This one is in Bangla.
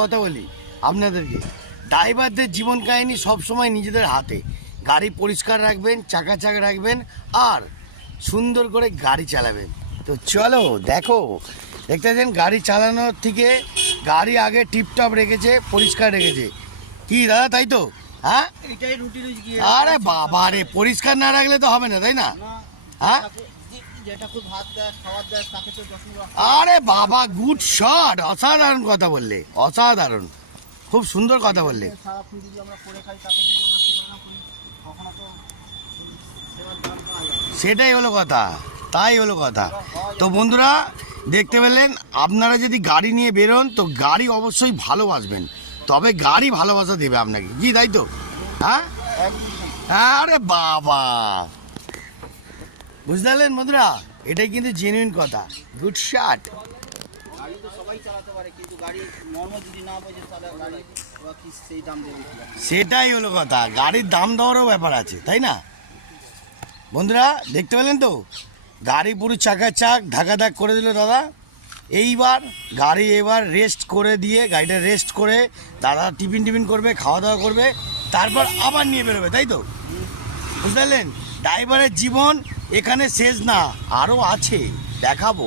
কথা বলি আপনাদেরকে, ড্রাইভারদের জীবন কাহিনী সবসময় নিজেদের হাতে। গাড়ি পরিষ্কার রাখবেন, চাকা রাখবেন, আর সুন্দর করে গাড়ি চালাবেন। তো চলো দেখো, দেখতে পাচ্ছেন গাড়ি চালানোর থেকে গাড়ি আগে টিপটপ রেখেছে, পরিষ্কার রেখেছে। কি দাদা, তাই তো? হ্যাঁ, এটাই রুটিন। আরে বাবা রে, পরিষ্কার না রাখলে তো হবে না, তাই না? হ্যাঁ, যেটা খুব ভাত দেয়, খাবার দেয়, তাকে তো যত্ন রাখতে হবে। আরে বাবা, গুড শট, অসাধারণ কথা বললে, অসাধারণ, খুব সুন্দর কথা বললে। সারাক্ষণ যদি আমরা করে খাই, তাকে যদি আমরা সেবা না করি, কখনো তো সেবার দাম পাওয়া যায় না। সেটাই হলো কথা, তাই হলো কথা। তো বন্ধুরা, দেখতে পেলেন, আপনারা যদি গাড়ি নিয়ে বেরোন তো গাড়ি অবশ্যই ভালোবাসবেন, তবে গাড়ি ভালোবাসা দেবে আপনাকে, কি তাই তো? হ্যাঁ, আরে বাবা, বুঝতে পারলেন বন্ধুরা, এটাই কিন্তু জেনুইন কথা, গুড শট। গাড়ি তো সবাই চালাতে পারে, কিন্তু গাড়ির মর্ম যদি না বোঝে তাহলে গাড়ি ওরা কি সেই দাম দেবে কি? সেটাই হলো কথা, গাড়ির দাম দেওয়ারও ব্যাপার আছে, তাই না বন্ধুরা? দেখতে পেলেন তো, গাড়ি পুরো চাকা চাক ঢাকা ঢাক করে দিল দাদা। এইবার গাড়ি এবার রেস্ট করে দিয়ে, গাড়িটা রেস্ট করে দাদা টিফিন করবে, খাওয়া দাওয়া করবে, তারপর আবার নিয়ে বেরোবে, তাই তো? বুঝতে পারলেন, ড্রাইভারের জীবন এখানে শেষ না, আরও আছে, দেখাবো।